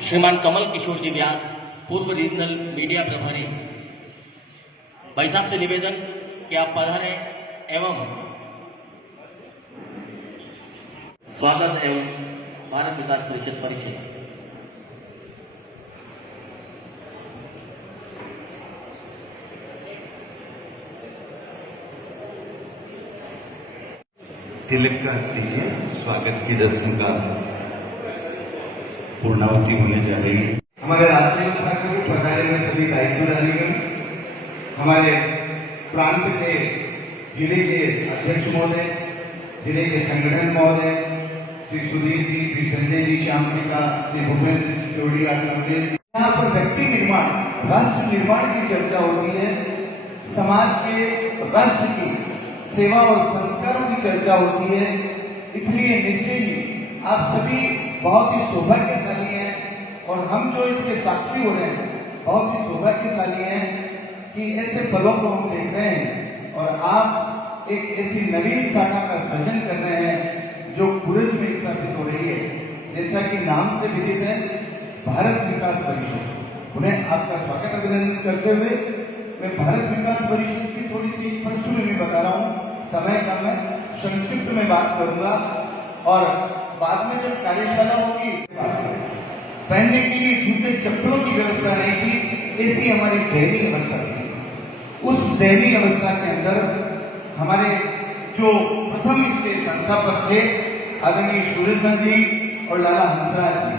श्रीमान कमल किशोर जी व्यास, पूर्व regional media प्रभारी, भाई साहब से निवेदन कि आप पधारें एवं स्वागत एवं भारत विकास परिषद परिचय। तिलक का कीजिए। स्वागत की रस्म का पूर्णावती होने जा रही है। हमारे राष्ट्रीय शाखा को प्रकार्य में सभी दायित्वधारीगण, हमारे प्रांत के जिले के अध्यक्ष महोदय, जिले के संगठन महोदय, श्री सुधीर जी, श्री संजय जी, श्याम सिंह, श्री भूपेंद्र चौड़िया, यहाँ पर व्यक्ति निर्माण, राष्ट्र निर्माण की चर्चा होती है, समाज के राष्ट्र की सेवा और संस्कारों की चर्चा होती है। इसलिए निश्चय ही आप सभी बहुत ही सौभाग्यशाली हैं और हम जो इसके साक्षी हो रहे हैं बहुत ही सौभाग्यशाली हैं कि ऐसे पलों को हम देख रहे हैं और आप एक ऐसी नवीन शाखा का सृजन कर रहे हैं जो पुरुष में स्थापित हो रही है। जैसा कि नाम से विदित है, भारत विकास परिषद। उन्हें आपका स्वागत अभिनंदन करते हुए मैं भारत विकास परिषद की थोड़ी सी पृष्ठभूमि बता रहा हूँ। समय का मैं संक्षिप्त में बात करूंगा और बाद में जब कार्यशाला होगी, पहनने के लिए जूते चप्पलों की व्यवस्था नहीं थी, ऐसी हमारी दयनीय अवस्था थी। उस दयनीय अवस्था के अंदर हमारे जो प्रथम इसके संस्थापक थे आदरणीय सूर्यकांत जी और लाला हंसराज जी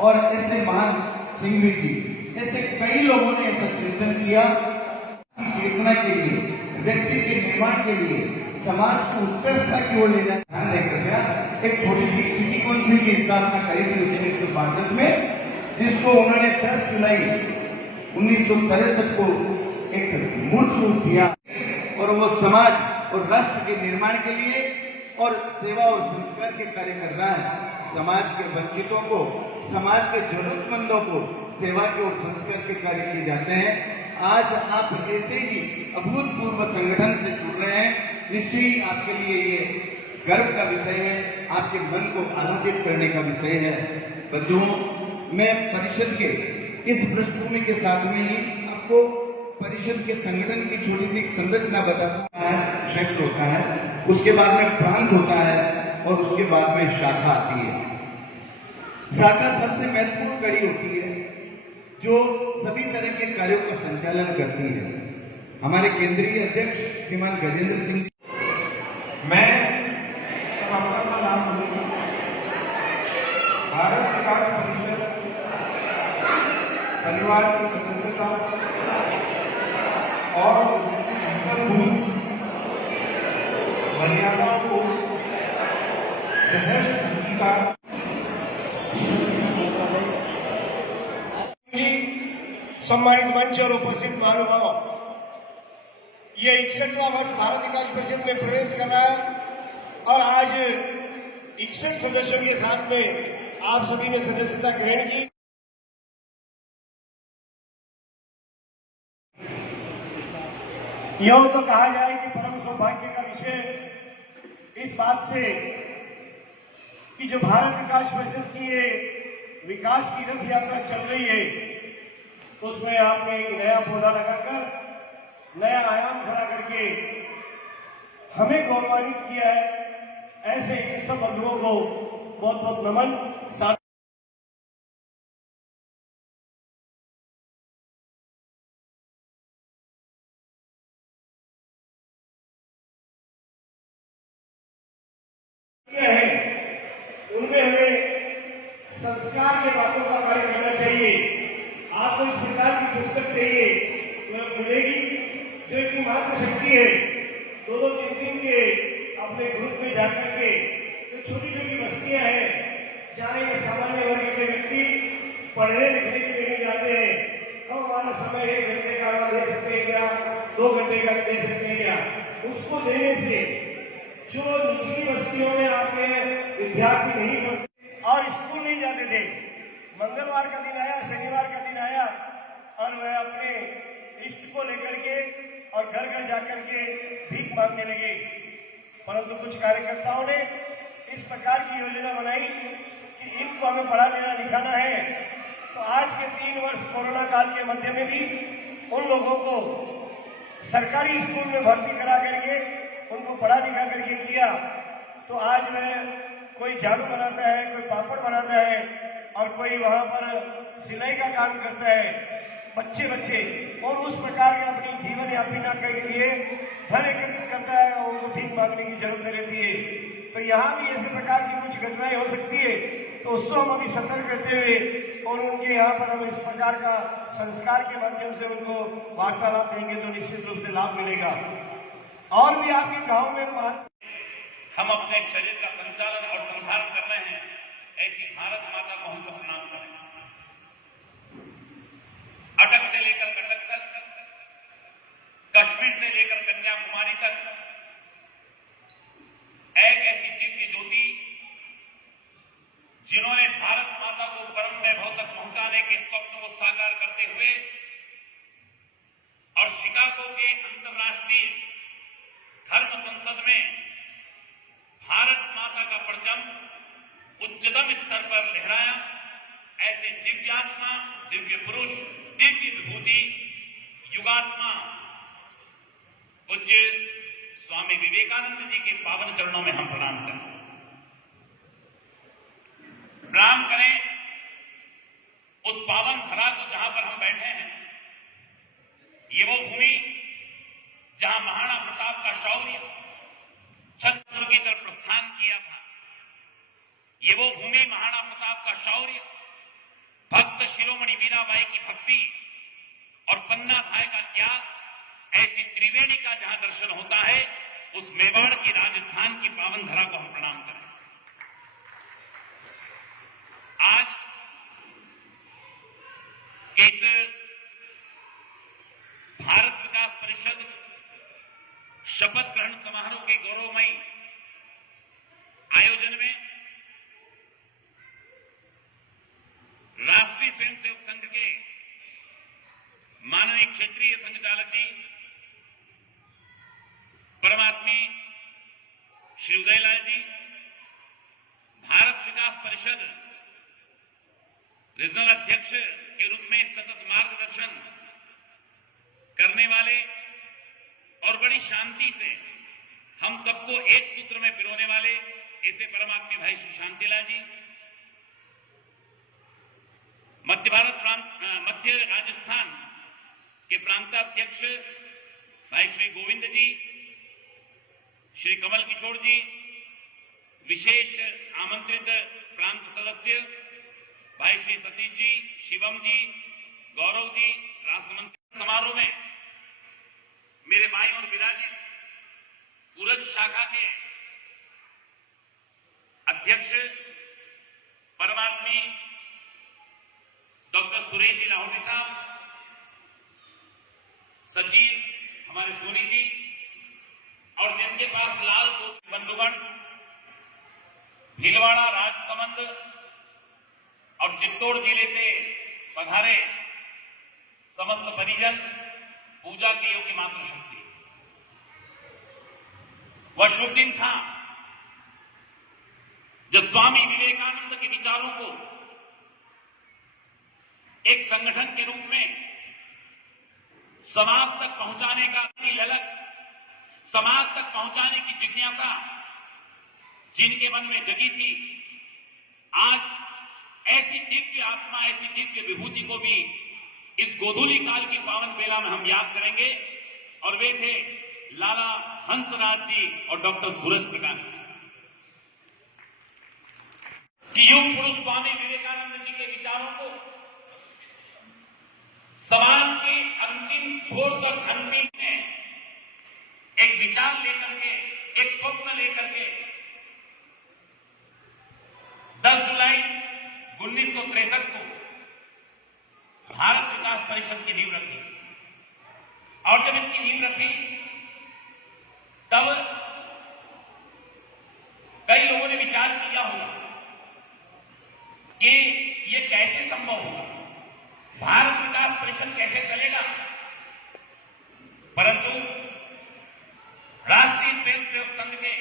और ऐसे महान सिंघवी जी, ऐसे कई लोगों ने ऐसा चिंतन किया कि चेतना के लिए, व्यक्ति के निर्माण के लिए, समाज को उत्कृष्टता की ओर ले जाने ध्यान देकर गया एक छोटी सी सिटी काउंसिल की स्थापना करी थी 1962 में, जिसको उन्होंने 10 जुलाई 1963 को एक मूर्त रूप दिया और वो समाज और राष्ट्र के निर्माण के लिए और सेवा और संस्कार के कार्य कर रहा है। समाज के वंचितों को, समाज के जरूरतमंदों को सेवा के और संस्कार के कार्य किए जाते हैं। आज आप ऐसे ही अभूतपूर्व संगठन से जुड़ रहे हैं, निश्चय ही आपके लिए ये गर्व का विषय है, आपके मन को आनंदित करने का विषय है। बंधुओं, मैं परिषद के इस पृष्ठभूमि के साथ में ही आपको परिषद के संगठन की छोटी सी संरचना बताता है। क्षेत्र होता है, उसके बाद में प्रांत होता है और उसके बाद में शाखा आती है। शाखा सबसे महत्वपूर्ण कड़ी होती है जो सभी तरह के कार्यों का संचालन करती है। हमारे केंद्रीय अध्यक्ष श्रीमान गजेंद्र सिंह, मैं आपका नाम बोलूंगा। भारत विकास परिषद परिवार की सदस्यता और उसकी अंतर्भूत मर्यादाओं को सहर्ष अंगीकार सम्मानित मंच और उपस्थित महानुभाव, ये 61वां वर्ष भारत विकास परिषद में प्रवेश कर रहा है और आज 61 सदस्यों के साथ में आप सभी ने सदस्यता ग्रहण की। यह तो कहा जाए कि परम सौभाग्य का विषय इस बात से कि जो भारत विकास परिषद की ये विकास की रथ यात्रा चल रही है, उसमें आपने एक नया पौधा लगाकर, नया आयाम खड़ा करके हमें गौरवान्वित किया है। ऐसे इन सब बंधुओं को बहुत बहुत नमन। साथ है उनमें हमें संस्कार के बातों का कार्य करना चाहिए। आपको इस प्रकार की पुस्तक चाहिए तो मिलेगी, जो एक मात्र शक्ति है। दो तीन दिन के अपने ग्रुप में जाकर के जो छोटी छोटी बस्तियां हैं, जहां ये सामान्य वर्ग के व्यक्ति पढ़ने लिखने के लिए नहीं जाते हैं, हम हमारा समय 1 घंटे का दे सकते हैं क्या, 2 घंटे का दे सकते हैं क्या, उसको देने से जो निचली बस्तियों में आपके विद्यार्थी नहीं पढ़ते और स्कूल नहीं जाते थे, मंगलवार का दिन आया, शनिवार का दिन आया और वह अपने इष्ट को लेकर के और घर घर जाकर के भीख मांगने लगे। परंतु कुछ कार्यकर्ताओं ने इस प्रकार की योजना बनाई कि इनको हमें पढ़ा लेना लिखाना है आज के 3 वर्ष कोरोना काल के मध्य में भी उन लोगों को सरकारी स्कूल में भर्ती करा करके उनको पढ़ा लिखा करके किया, तो आज कोई झाड़ू बनाता है, कोई पापड़ बनाता है और कोई वहां पर सिलाई का काम करता है, बच्चे और उस प्रकार के अपनी जीवन यापना के लिए धन एकत्रित करता है और उनको भीख मांगने की जरूरत नहीं रहती है। तो यहाँ भी ऐसे प्रकार की कुछ घटनाएं हो सकती है, तो उसको हम अभी सतर्क करते हुए और उनके यहाँ पर हम इस प्रकार का संस्कार के माध्यम से उनको वार्तालाप देंगे तो निश्चित रूप से लाभ मिलेगा। और भी आपके गांव में हम अपने शरीर का संचालन और संधारण कर रहे हैं, ऐसी भारत माता को हम सब प्रणाम करें। अटक से लेकर कटक तक, कश्मीर से लेकर कन्याकुमारी तक एक ऐसी दिव्य ज्योति जिन्होंने भारत माता को परम वैभव तक पहुंचाने के स्वप्न को साकार करते हुए और शिकागो के अंतर्राष्ट्रीय धर्म संसद में भारत माता का परचम उच्चतम स्तर पर लहराया, ऐसे दिव्यात्मा, दिव्य पुरुष, दिव्य विभूति, युगात्मा पूज्य स्वामी विवेकानंद जी के पावन चरणों में हम प्रणाम करें। प्रणाम करें उस पावन धरा को जहां पर हम बैठे हैं। ये वो भूमि जहां महाराणा प्रताप का शौर्य छत्र की तरफ प्रस्थान किया था। ये वो भूमि महाराणा प्रताप का शौर्य, भक्त शिरोमणि मीराबाई की भक्ति और पन्ना भाई का त्याग, ऐसी त्रिवेणी का जहां दर्शन होता है, उस मेवाड़ की राजस्थान की पावन धरा को हम प्रणाम करें। आज के इस भारत विकास परिषद शपथ ग्रहण समारोह के गौरवमयी आयोजन में राष्ट्रीय स्वयंसेवक संघ के माननीय क्षेत्रीय संघचालक जी परमात्मी श्री उदयलाल जी, भारत विकास परिषद रीजनल अध्यक्ष के रूप में सतत मार्गदर्शन करने वाले और बड़ी शांति से हम सबको एक सूत्र में पिरोने वाले ऐसे परमात्मी भाई श्री शांतिलाल जी, मध्य राजस्थान के प्रांताध्यक्ष भाई श्री गोविंद जी, श्री कमल किशोर जी, विशेष आमंत्रित प्रांत सदस्य भाई श्री सतीश जी, शिवम जी, गौरव जी, राष्ट्रमंत्री समारोह में मेरे भाई और विराजित सूरज शाखा के अध्यक्ष परमात्मी डॉक्टर सुरेश जी लाहौटी साहब, सचिव हमारे सोनी जी और जिनके पास लाल बंधुगण, भीलवाड़ा, राजसमंद और चित्तौड़ जिले से पधारे समस्त परिजन, पूजा के योग्य मातृशक्ति। वह शुभ दिन था जब स्वामी विवेकानंद के विचारों को एक संगठन के रूप में समाज तक पहुंचाने का ललक, समाज तक पहुंचाने की जिज्ञासा जिनके मन में जगी थी, आज ऐसी दिव्य आत्मा, ऐसी दिव्य विभूति को भी इस गोधूली काल की पावन बेला में हम याद करेंगे। और वे थे लाला हंसराज जी और डॉक्टर सूरज प्रकाश कि युग पुरुष स्वामी विवेकानंद जी के विचारों को समाज के अंतिम छोर तक, अंतिम में एक विचार लेकर के, एक स्वप्न लेकर के 10 जुलाई 1963 को भारत विकास परिषद की नींव रखी। और जब इसकी नींव रखी तब कई लोगों ने विचार किया होगा कि ये कैसे संभव होगा, भारत विकास परिषद कैसे चलेगा। परंतु राष्ट्रीय स्वयंसेवक संघ के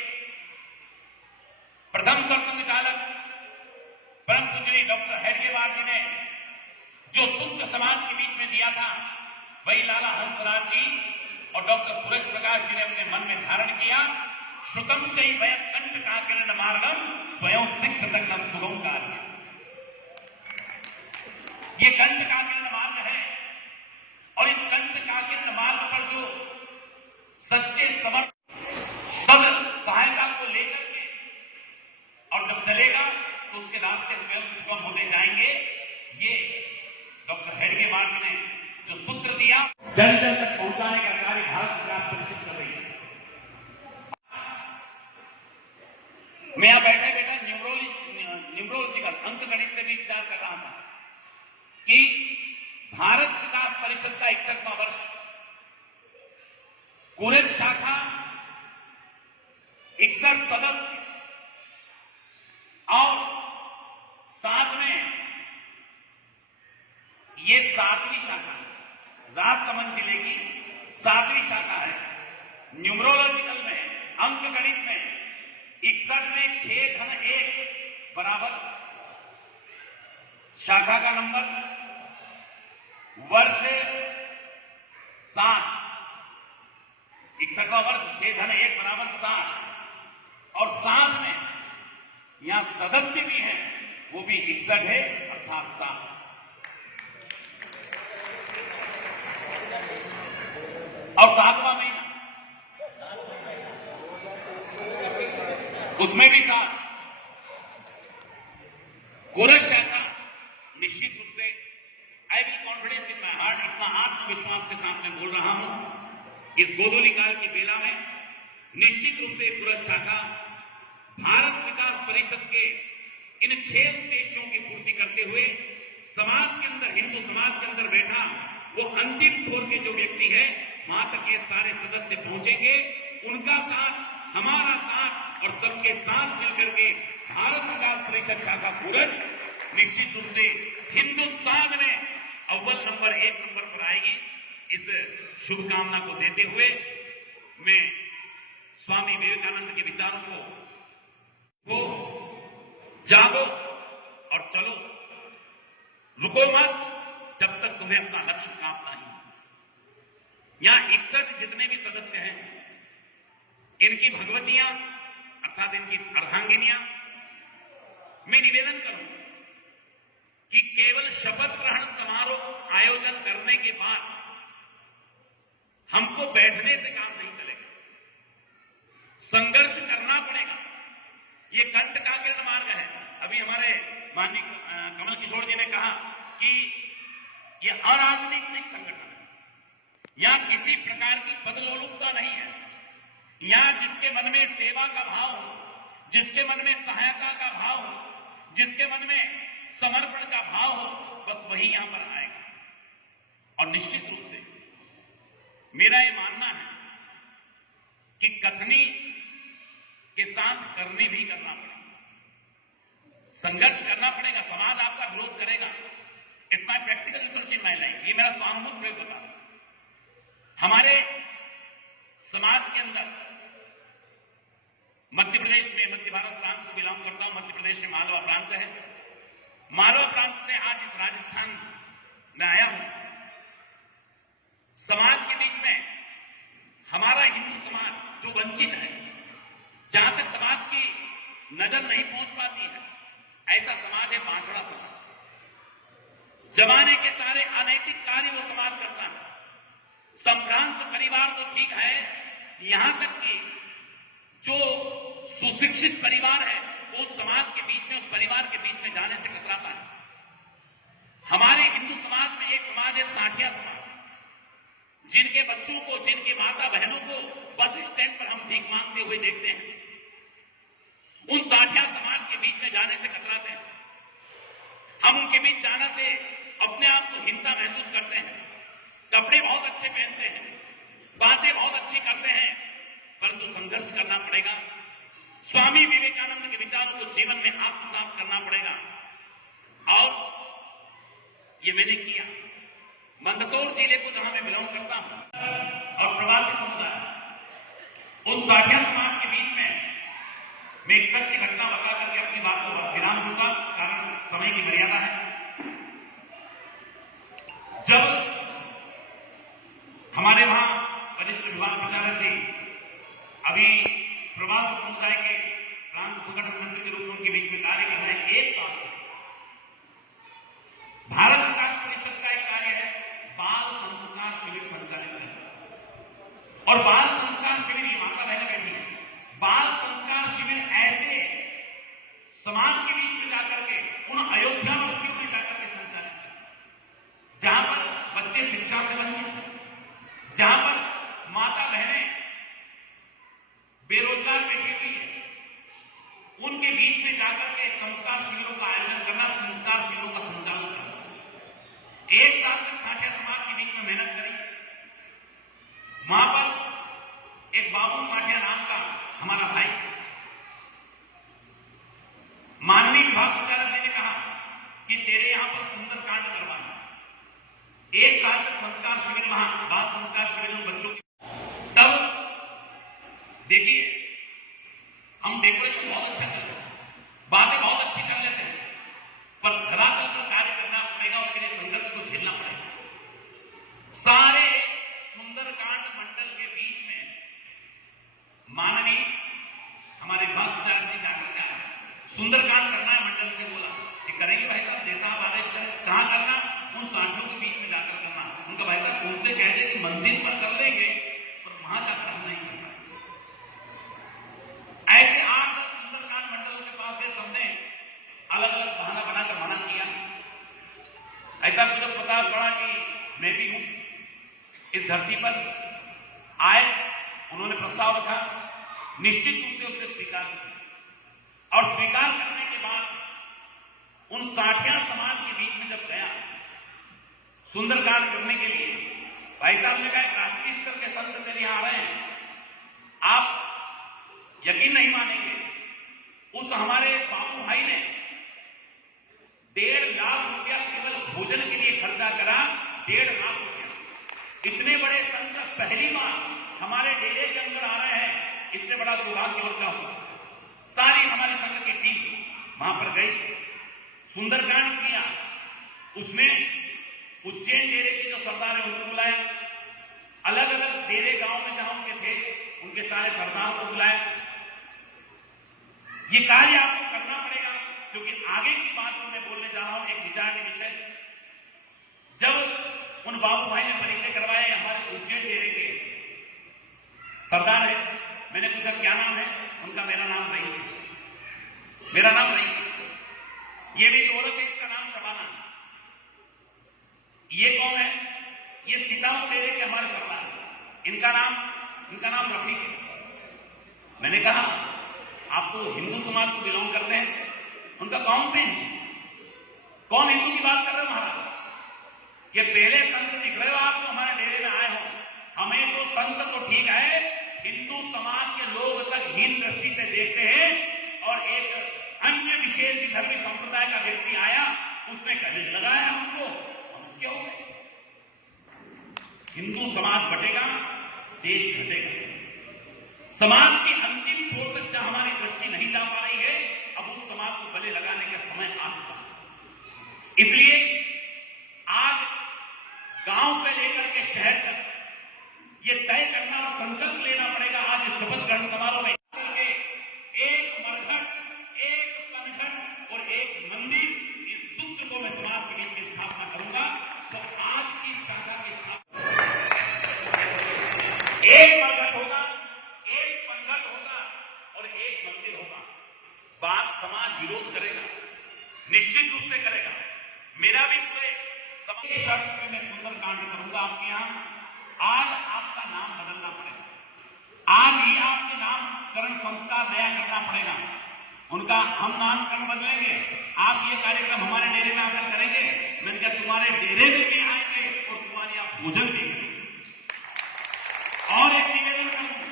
प्रथम सरसंघचालक परम पूज्य डॉक्टर हेडगेवार जी ने जो शूद्र समाज के बीच में दिया था, वही लाला हंसराज जी और डॉक्टर सुरेश प्रकाश जी ने अपने मन में धारण किया। श्रुतम चई वय कंठ काकिरण मार्गम स्वयं सिख तक न सुगम कार्य। ये कंठ काकिरण मार्ग है और इस कंठ काकिरण मार्ग पर जो सच्चे सब सहायता को लेकर के और जब चलेगा तो उसके रास्ते स्वयं सुगम होते जाएंगे। ये डॉक्टर हेडगे मार्च ने जो सूत्र दिया, जन जन तक पहुंचाने का कार्य भारत विकास परिषद कर रही है। मैं यहां बैठे बैठे न्यूमरोलॉजिकल अंक गणित से भी विचार कर रहा था कि भारत विकास परिषद का 61वां वर्ष, कुरेद शाखा 61 सदस्य और साथ में ये 7वीं शाखा, राजसमंद जिले की 7वीं शाखा है। न्यूमरोलॉजिकल में, अंक गणित में 61 में 6 धन 1 बराबर शाखा का नंबर, वर्ष 7, 61वां वर्ष 6 धन 1 बराबर 7 और साथ में यहां सदस्य भी हैं, वो भी 61 है अर्थात 7। और 7वां महीना उसमें भी 7। कुरेद शाखा निश्चित रूप से I will confidence in my heart, इतना आत्मविश्वास के साथ मैं बोल रहा हूं, इस गोधूली काल की बेला में निश्चित रूप से कुरेद शाखा भारत विकास परिषद के इन 6 उद्देश्यों की पूर्ति करते हुए समाज के अंदर, हिंदू समाज के अंदर बैठा वो अंतिम छोर के जो व्यक्ति है, वहां तक ये सारे सदस्य पहुंचेंगे। उनका साथ, हमारा साथ और सबके साथ मिलकर के भारत विकास परिषद शाखा कुरेद निश्चित रूप से हिंदुस्तान में अव्वल नंबर 1 नंबर पर आएगी। इस शुभकामना को देते हुए मैं स्वामी विवेकानंद के विचारों को जागो और चलो, रुको मत जब तक तुम्हें अपना लक्ष्य प्राप्त नहीं। यहां 61 जितने भी सदस्य हैं, इनकी भगवतियां अर्थात इनकी अर्धांगिनियां, मैं निवेदन करूं कि केवल शपथ ग्रहण समारोह आयोजन करने के बाद हमको बैठने से काम नहीं चलेगा, संघर्ष करना पड़ेगा। ये कंठ काकिरण मार्ग है। अभी हमारे माननीय कमल किशोर जी ने कहा कि ये अराजनीतिक संगठन है, यहां किसी प्रकार की पदलोलुपता नहीं है। यहां जिसके मन में सेवा का भाव हो, जिसके मन में सहायता का भाव हो, जिसके मन में समर्पण का भाव हो, बस वही यहां पर आएगा। और निश्चित रूप से मेरा यह मानना है कि कथनी के साथ करनी भी करना पड़ेगा, संघर्ष करना पड़ेगा। समाज आपका विरोध करेगा। It's my practical research in my life, ये मेरा स्वानुभव प्रयोग होता है। हमारे समाज के अंदर मध्य प्रदेश में, मध्य भारत प्रांत को बिलोंग करता हूं, मध्य प्रदेश में मालवा प्रांत है। मालवा प्रांत से आज इस राजस्थान में आया हूं। समाज के बीच में हमारा हिंदू समाज जो वंचित है, जहां तक समाज की नजर नहीं पहुंच पाती है, ऐसा समाज है बांसड़ा समाज। जमाने के सारे अनैतिक कार्य वो समाज करता है। संभ्रांत परिवार तो ठीक है, यहां तक कि जो सुशिक्षित परिवार है वो समाज के बीच में, उस परिवार के बीच में जाने से कतराता है। हमारे हिंदू समाज में एक समाज है साठिया समाज, जिनके बच्चों को, जिनकी माता बहनों को बस स्टैंड पर हम भीख मांगते हुए देखते हैं। उन साठिया समाज के बीच में जाने से कतराते हैं। हम उनके बीच जाने से अपने आप को हीनता महसूस करते हैं। कपड़े बहुत अच्छे पहनते हैं, बातें बहुत अच्छी करते हैं, परंतु संघर्ष करना पड़ेगा। स्वामी विवेकानंद के विचारों को जीवन में आत्मसात करना पड़ेगा। और ये मैंने किया। मंदसौर जिले को जहां मैं बिलोंग करता हूं और प्रवासी समुदाय, उन साठिया समाज के बीच में मैं एक सत्य घटना बता करके अपनी बात को विराम दूंगा, कारण समय की मर्यादा है। जब हमारे वहां वरिष्ठ विभाग प्रचारक थे, अभी प्रवासी समुदाय के प्रांत संगठन मंत्री के रूप में उनके बीच में कार्य कर रहे हैं। एक साथ भारत विकास परिषद का एक कार्य है बाल संस्कार शिविर संचालित करना। और बाल संस्कार शिविर, ये माता बहने बैठी है, बाल संस्कार शिविर ऐसे समाज के बीच में जाकर के उन अयोध्या बस्तियों में जाकर के संचालित करना जहां पर बच्चे शिक्षा से वंचित, जहां पर माता बहनें बेरोजगार बैठी हुई है, उनके बीच में जाकर के संस्कार शिविरों का आयोजन करना, संस्कार शिविरों का संचालन करना। एक साल तक साठिया समाज के बीच में मेहनत करी। वहां पर एक बाबू साठिया नाम का हमारा भाई, माननीय विभाग प्रचारक जी ने कहा कि तेरे यहां पर सुंदरकांड करवाना। एक साल तक संस्कार शिविर, वहां बाल संस्कार शिविर में बच्चों की, तब देखिए हम डेकोरेशन बहुत अच्छा करते हैं, बातें बहुत अच्छी कर लेते हैं, पर धरातल पर कार्य करना पड़ेगा, उसके लिए संघर्ष को झेलना पड़ेगा। सारे सुंदरकांड मंडल के बीच में माननीय हमारे विभाग प्रचारक जी जाकर के आए, सुंदरकांड करना है, मंडल से बोला कि करेंगे भाई साहब, जैसा आप आदेश करें। कहां करना? उन साथियों के बीच में जाकर करना। उनका भाई साहब उनसे कह दे कि मंदिर पर कर लेंगे, पर वहां जाकर हम नहीं करना। ऐसे 8-10 सुंदरकांड मंडलों के पास गए, सबने अलग अलग बहाना बनाकर मना किया। ऐसा मुझे पता पड़ा कि मैं भी हूं इस धरती पर, आए, उन्होंने प्रस्ताव रखा, निश्चित रूप से उससे स्वीकार किया। और स्वीकार करने के बाद उन साठिया समाज के बीच में जब गया सुंदरकांड करने के लिए, भाई साहब ने कहा राष्ट्रीय स्तर के संत मेरे यहां आ रहे हैं, आप यकीन नहीं मानेंगे, उस हमारे बाबू भाई ने 1.5 लाख रुपया केवल भोजन के लिए खर्चा करा। 1.5 लाख रुपया। इतने बड़े संत पहली बार हमारे डेरे के अंदर आ रहे हैं, इससे बड़ा सौभाग्य और क्या हो सकता। सारी हमारे संघ की टीम वहां पर गई, सुंदरकांड किया। उसमें उज्जैन डेरे के जो सरदार है उनको बुलाया, अलग अलग डेरे गांव में जहां उनके थे उनके सारे सरदार को बुलाया। ये कार्य आपको करना पड़ेगा, क्योंकि आगे की बात जो मैं बोलने जा रहा हूं एक विचार के विषय। जब उन बाबू भाई ने परिचय करवाया, हमारे उज्जैन डेरे के सरदार है, मैंने पूछा क्या नाम है उनका? मेरा नाम रईस है। मेरा नाम रईस। ये मेरी औरत है, इसका नाम शबाना है। ये कौन है? ये सीताओं डेरे के हमारे सरदार है, इनका नाम रफीक है। मैंने कहा आप तो हिंदू समाज को बिलोंग करते हैं, उनका कौन से हिंदू? कौन हिंदू की बात कर रहे हो महाराज? ये पहले संत दिख रहे हो आप जो हमारे डेरे में आए हो। हमें तो संत तो ठीक है, हिंदू समाज के लोग तक हीन दृष्टि से देखते हैं। और एक अन्य विशेष धर्मी संप्रदाय का व्यक्ति आया, उसने गले लगाया हमको, हम उसके हो गए। हिंदू समाज बटेगा, देश घटेगा। समाज की अंतिम छोर तक जहां हमारी दृष्टि नहीं जा पा रही है, अब उस समाज को गले लगाने का समय आ चुका है। इसलिए आज गांव से लेकर के शहर तक ये तय करना और संकल्प लेना पड़ेगा। आज इस शपथ ग्रहण समारोह में एक मरघट, एक कनघट और एक मंदिर, इस सूत्र को मैं समाज के बीच में स्थापना करूंगा। तो आज की शाखा की स्थापना, एक मरघट होगा, एक पंगत होगा और एक मंदिर होगा। बात समाज विरोध करेगा, निश्चित रूप से करेगा। मेरा भी पूरे समाज के शर्त पे मैं सुंदरकांड करूंगा आपके यहां। आज आपका नाम बदलना पड़ेगा, आज ही आपके नामकरण संस्कार नया करना पड़ेगा। उनका हम नामकरण बदलेंगे, आप ये कार्यक्रम हमारे डेरे में आकर करेंगे। मैंने कहा तुम्हारे डेरे में भी आएंगे और तुम्हारे आप भोजन भी करेंगे। और एक निवेदन करूंगा,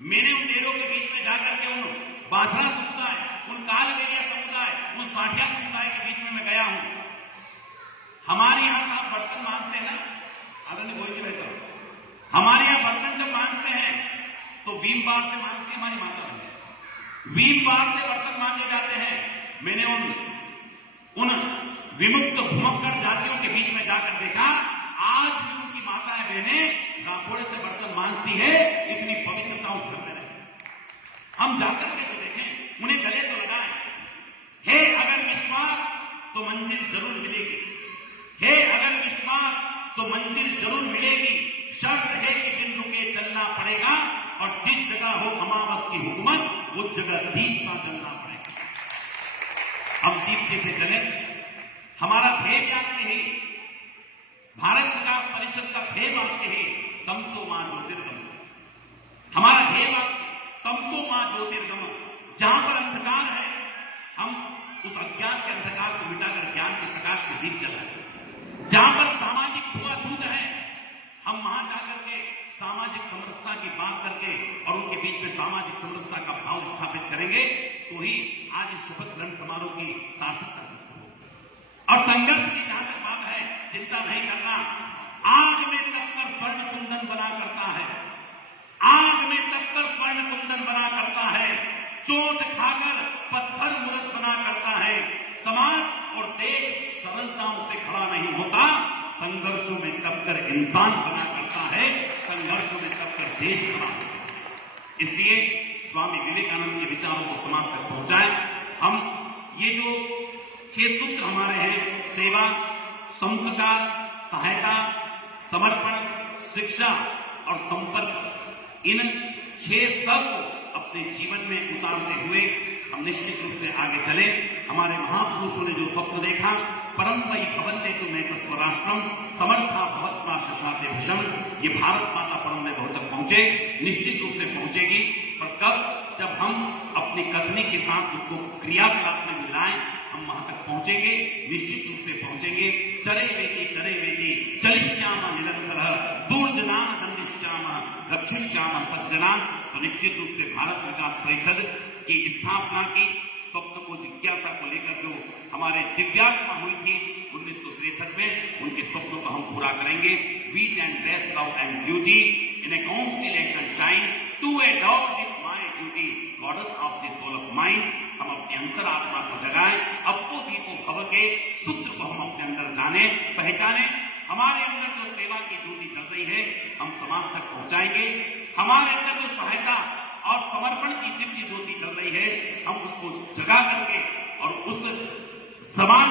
मैंने उन डेरों के बीच में जाकर के उन बाछड़ा समुदाय, उन कालबेलिया समुदाय, उन साठिया समुदाय के बीच में मैं गया हूं। हमारे यहां साहब बर्तन मांजते हैं ना, आदरणीय भोज जी भाई साहब, हमारे यहां बर्तन जब मांजते हैं तो भीम बार से मांजती हमारी माता बहन, भीम बार से बर्तन मांजे जाते हैं। मैंने उन विमुक्त भूमक्कड़ जातियों के बीच में जाकर देखा, आज भी उनकी माताएं बहनें राखोड़े से बर्तन मांजती है, इतनी पवित्रता उस घर में रहे। हम जाकर के तो देखें, उन्हें गले तो लगाएं। है अगर विश्वास तो मंजिल जरूर मिलेगी, है अगर विश्वास तो मंजिल जरूर मिलेगी। शर्त है कि बिन रुके चलना पड़ेगा, और जिस जगह हो अमावस की हुकूमत उस जगह दीप सा जलना पड़ेगा। हम दीप से जलें, हमारा ध्येय जानते हैं, भारत विकास परिषद का ध्येय वाक्य है तमसो मां ज्योतिर्गम। हमारा ध्येय वाक्य तमसो मां ज्योतिर्गम। जहां पर अंधकार है, हम उस अज्ञान के अंधकार को मिटाकर ज्ञान के प्रकाश के दीप जलाएं। जहां पर सामाजिक छुआछूत है, हम वहां जाकर के सामाजिक समरसता की बात करके और उनके बीच में सामाजिक समरसता का भाव स्थापित करेंगे, तो ही आज इस शपथ ग्रहण समारोह की सार्थकता सिद्ध हो। और संघर्ष की जहां तक बात है, चिंता नहीं करना। आग में तपकर स्वर्ण कुंदन बना करता है, आग में तपकर स्वर्ण कुंदन बना करता है, चोट खाकर पत्थर मूर्त बना करता है। समाज और देश सरलताओं से खड़ा नहीं होता, संघर्षों में तपकर इंसान बना करता है, संघर्षों में तपकर देश बना करता है। इसलिए स्वामी विवेकानंद के विचारों को समाज तक पहुंचाएं। हम ये जो 6 सूत्र हमारे हैं, सेवा, संस्कार, सहायता, समर्पण, शिक्षा और संपर्क, इन 6 सब अपने जीवन में उतारते हुए हम निश्चित रूप से आगे चले। हमारे महापुरुषों ने जो स्वप्न देखा, परम वही भवन्ते तुमेक स्वराष्ट्रम समर्था भवत्मा शशाते भुजम, ये भारत माता परम में बहुत तक पहुंचे, निश्चित रूप से पहुंचेगी। पर कब? जब हम अपनी कथनी के साथ उसको क्रियाकलाप में मिलाएं, हम वहां तक पहुंचेंगे, निश्चित रूप से पहुंचेंगे। चरे वेति चलिष्यामा निरंतर दूरजनाम दंडिष्यामा रक्षिष्यामा सज्जना। तो निश्चित रूप से भारत विकास परिषद की स्थापना की स्वप्न को, जिज्ञासा को लेकर जो हमारे दिव्यात्मा हुई थी 1963 में, उनके स्वप्नों को हम पूरा करेंगे। Wheat and best love and duty in a constellation shine to a dog this my duty goddess of the soul of mind. हम अपने अंतरात्मा को जगाएं, अपो दीपो भव के सूत्र को हम अपने अंदर जाने, पहचाने। हमारे अंदर जो सेवा की ज्योति चल रही है, हम समाज तक पहुंचाएंगे। हमारे अंदर जो सहायता और समर्पण की दिव्य ज्योति चल रही है, हम उसको जगा करके और उस समाज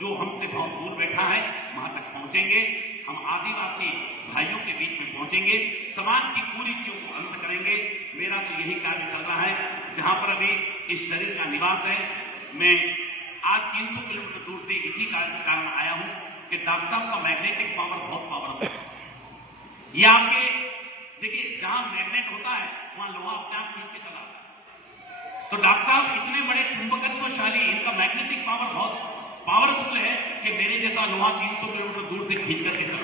जो हमसे बहुत दूर बैठा है वहां तक पहुंचेंगे। हम आदिवासी भाइयों के बीच में पहुंचेंगे, समाज की कुरीतियों को अंत करेंगे। मेरा तो यही कार्य चल रहा है। जहां पर अभी इस शरीर का निवास है, मैं आज 300 किलोमीटर दूर से इसी कार्य के कारण आया हूं कि डॉक्टर साहब का मैग्नेटिक पावर बहुत पावरफुल है। ये आपके देखिए, जहां मैग्नेट होता है वहां लोहा अपने आप खींच के चला। तो डॉक्टर साहब इतने बड़े चुंबकत्वशाली, इनका मैग्नेटिक पावर बहुत पावरफुल है कि मेरे जैसा लोहा 300 किलोमीटर दूर से खींच करके चला।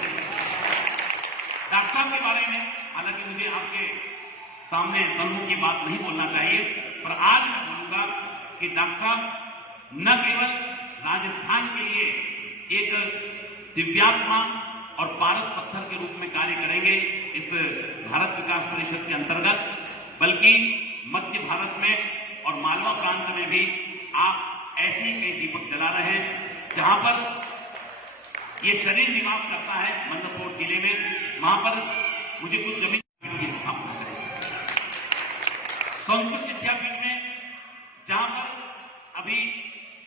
डॉक्टर साहब के बारे में हालांकि मुझे आपके सामने सम्मुख की बात नहीं बोलना चाहिए, पर आज मैं बोलूंगा कि डॉक्टर साहब न केवल राजस्थान के लिए एक दिव्यात्मा और पारस पत्थर के रूप में कार्य करेंगे इस भारत विकास परिषद के अंतर्गत, बल्कि मध्य भारत में और मालवा प्रांत में भी आप ऐसे ही कई दीपक जला रहे हैं। जहां पर ये शरीर निवास करता है मंदसौर जिले में, वहां पर मुझे कुछ जमीन की स्थापना करें। संस्कृत विद्यापीठ में, जहां पर अभी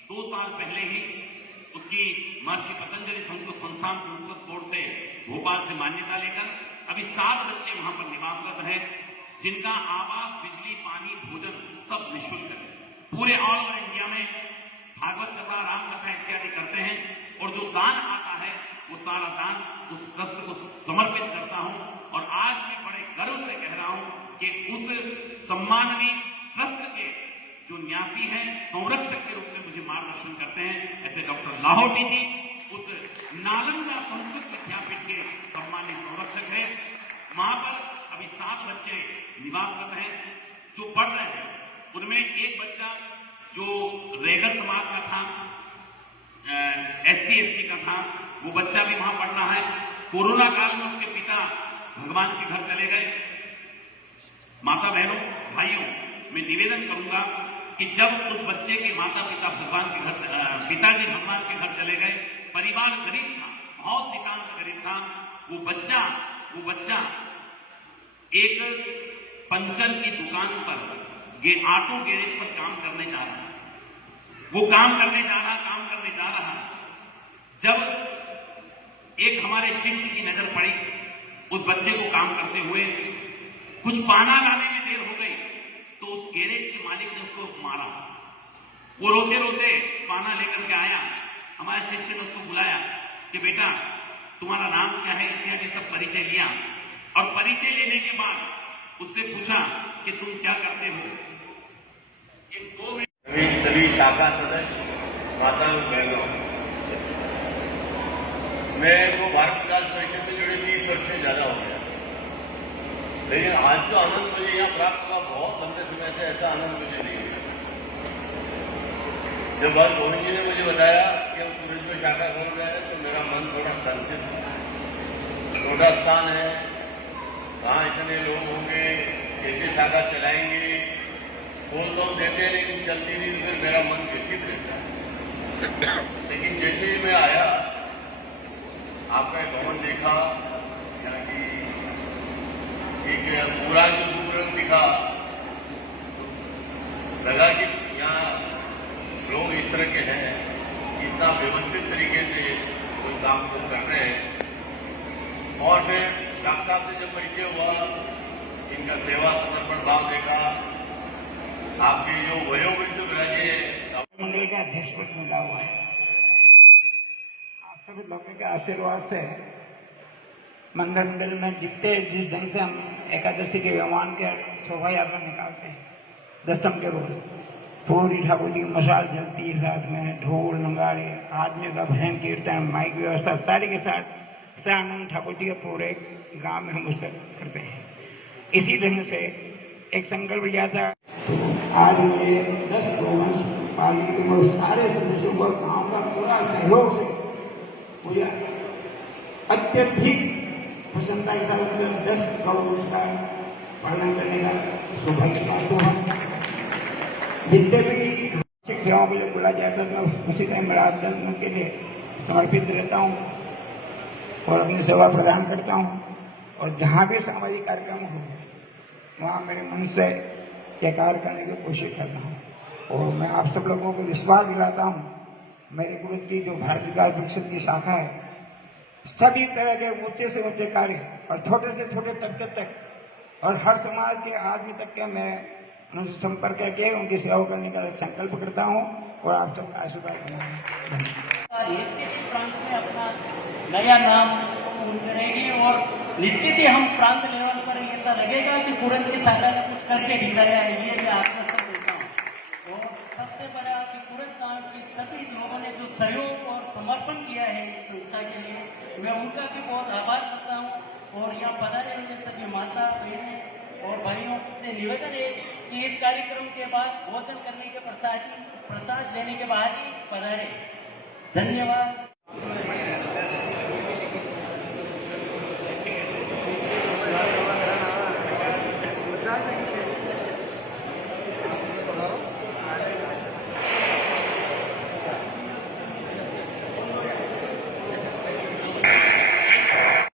2 साल पहले ही उसकी महर्षि पतंजलि संस्कृत संस्थान संस्कृत बोर्ड से भोपाल से मान्यता लेकर अभी 7 बच्चे वहां पर निवासरत हैं, जिनका आवास, बिजली, पानी, भोजन सब निःशुल्क है। पूरे ऑल ओवर इंडिया में भागवत कथा, राम कथा इत्यादि करते हैं, और जो दान आता है वो सारा दान उस ट्रस्ट को समर्पित करता हूं। और आज मैं बड़े गर्व से कह रहा हूं कि उस सम्माननीय ट्रस्ट के जो न्यासी हैं, संरक्षक के रूप में मुझे मार्गदर्शन करते हैं, ऐसे डॉक्टर लाहौटी जी उस नालंदा संस्कृत विद्यापीठ के सम्मानित संरक्षक है। वहां पर अभी 7 बच्चे निवासरत हैं जो पढ़ रहे हैं। उनमें एक बच्चा जो रेगर समाज का था, SC/ST का था, वो बच्चा भी वहां पढ़ रहा है। कोरोना काल में उसके पिता भगवान के घर चले गए। माता बहनों, भाइयों, मैं निवेदन करूंगा कि जब उस बच्चे के माता पिता भगवान के घर, पिताजी भगवान के घर चले गए, परिवार गरीब था, बहुत नितांत गरीब था, वो बच्चा एक पंचर की दुकान पर ऑटो गैरेज पर काम करने जा रहा है। वो काम करने जा रहा जब एक हमारे शिष्य की नजर पड़ी उस बच्चे को काम करते हुए, कुछ पाना लाने में देर हो गई तो उस गैरेज के मालिक ने उसको मारा। वो रोते रोते पाना लेकर के आया, हमारे शिष्य ने उसको बुलाया कि बेटा तुम्हारा नाम क्या है, इत्यादि सब परिचय लिया, और परिचय लेने के बाद उससे पूछा कि तुम क्या करते हो। एक 2 मिनट सभी शाखा सदस्य, माताओं बहनों, मैं वो भारत विकास परिषद में जुड़े 30 वर्ष से ज्यादा हो गया, लेकिन आज जो आनंद मुझे यहाँ प्राप्त हुआ, बहुत लंबे समय से ऐसा आनंद मुझे नहीं मिला। जब बात गोविंद जी ने मुझे बताया कि हम सूरज में शाखा खोल रहे हैं तो मेरा मन थोड़ा संसित था। छोटा स्थान है, कहाँ इतने लोग होंगे, कैसे शाखा चलाएंगे, बोल तो हम देते हैं लेकिन चलती नहीं, फिर मेरा मन व्यथित रहता है। लेकिन जैसे ही मैं आया, आपका भवन देखा, यहाँ की एक पूरा जो रूप दिखा, लगा कि यहाँ लोग इस तरह के हैं, इतना व्यवस्थित तरीके से कोई काम को कर रहे हैं। और फिर डॉक्टर साहब से जब परिचय हुआ, इनका सेवा समर्पण भाव देखा, आपके जो वयोवृद्ध विराजे मंडल का अध्यक्ष पद मिला हुआ है। आप सभी लोगों के आशीर्वाद से मंदिर में जिस ढंग से हम एकादशी के व्यवहान के शोभा यात्रा निकालते हैं, दशम के रोज पूरी ठाकुर जी की मशाल जलती है, साथ में ढोल नगाड़े, आदमी का भजन कीर्तन, माइक व्यवस्था सारी के साथ आनंद ठाकुर जी के पूरे गांव में हम उसका करते हैं। इसी ढंग से एक संकल्प लिया था, तो आज मुझे 10 गौवंश पालने के लिए सारे सदस्यों को गांव का पूरा सहयोग से मुझे अत्यधिक प्रसन्नता के साथ 10 गौवंश का पालन करने का सौभाग्य प्राप्त हुआ। जितने भी सेवाओं के लिए बुला जाता है, मैं उसी टाइम राजदंड के लिए समर्पित रहता हूँ और अपनी सेवा प्रदान करता हूँ। और जहाँ भी सामाजिक कार्यक्रम हो, वहाँ मेरे मन से यह कार्य करने की कोशिश करता हूँ। और मैं आप सब लोगों को विश्वास दिलाता हूँ, मेरे गुरु की जो भारत विकास परिषद की शाखा है, सभी तरह के ऊंचे से ऊंचे कार्य और छोटे से छोटे तबके तक और हर समाज के आदमी तक के मैं उनसे संपर्क करके उनकी सेवा करने का संकल्प करता हूँ और आप सबका आशीर्वाद दूंगा। निश्चित ही प्रांत में अपना नया नाम करेगी और निश्चित ही हम प्रांत लेवल पर ऐसा लगेगा कि कुरज की शाखा ने कुछ करके दिखाया है, ये मैं आश्वासन देता हूँ। और सबसे बड़ा कि कुरज गांव के सभी लोगों ने जो सहयोग और समर्पण किया है इस संस्था के लिए, मैं उनका भी बहुत आभार करता हूँ। और यहाँ पधारे हुए सभी माता बहनें और भाइयों से निवेदन है कि इस कार्यक्रम के बाद भोजन करने के प्रसाद लेने के बाद ही पधारे। धन्यवाद।